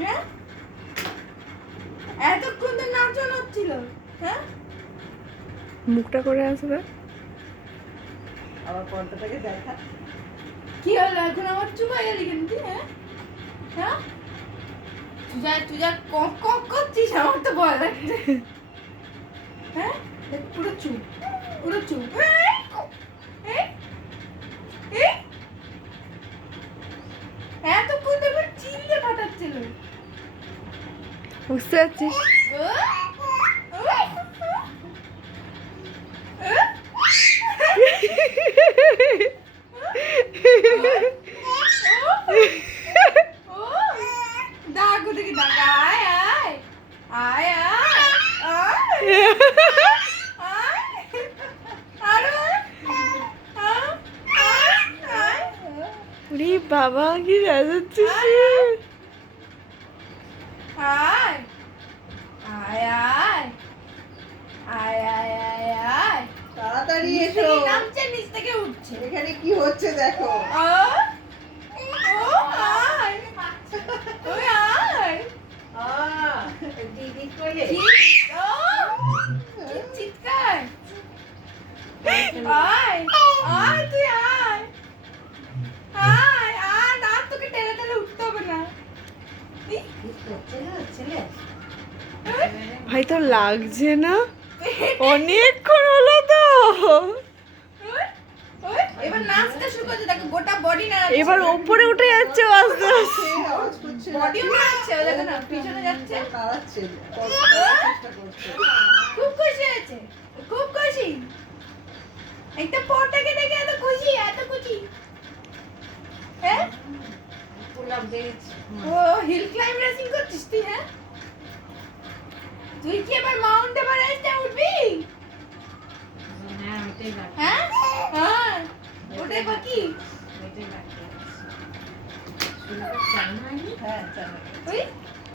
হ্যাঁ এতক্ষণ তো নাচন হচ্ছিল। হ্যাঁ মুখটা করে আসবে। আবার পর্দাটাকে দেখা। কি হলো এখন আমার চুপা গেলি কিন্তু? হ্যাঁ হ্যাঁ তুই যা কক কক করছিস আমার তো ভয় লাগছে। হ্যাঁ পুরো চুপ পুরো চুপ। এতক্ষণ তো চিল্লে ফাটাচ্ছিল। বুঝতে পারছিস? ডাকো দেখি ডাক আয় আয় আয় আয় রে বাবা কি রাজাচ্ছিস? আয় আয় আয় আয় আয় আয় আয় তাড়াতাড়ি নিচ এসো। থেকে নামছে নিচ থেকে উঠছে। এখানে কি হচ্ছে দেখো। ও আয় ওই আয় দিদি কইলে ও কি চিৎকার। আয় আয় তুই আয় আয় আয় না তোকে টেনে টেনে উঠতে হবে না। ছেলে ভাই তো লাগছে না? অনেকক্ষণ হলো তো। এবার নাচতে শুরু করছে দেখো গোটা বডি নাড়াচ্ছে। এবার উপরে উঠে যাচ্ছে আস্তে আস্তে। আওয়াজ করছে না। বডিও নাড়াচ্ছে ও দেখো না পিছনে যাচ্ছে। তাড়াচ্ছে চেষ্টা করছে। খুব খুশি হয়েছে খুব খুশি। একটা পরটাকে দেখে এত খুশি এত খুশি। হ্যাঁ পুলাপ দিয়েছি। ও হিল ক্লাইম্ব রেসিং করছিস তুই? হ্যাঁ তুই কি এবার মাউন্ট এভারেস্টে উঠবি? হ্যাঁ ওইটাই বাকি। হ্যাঁ হ্যাঁ ওটাই বাকি। ওইটাই বাকি আছে। শুরুটা চালু হয়নি? হ্যাঁ চালু। ওই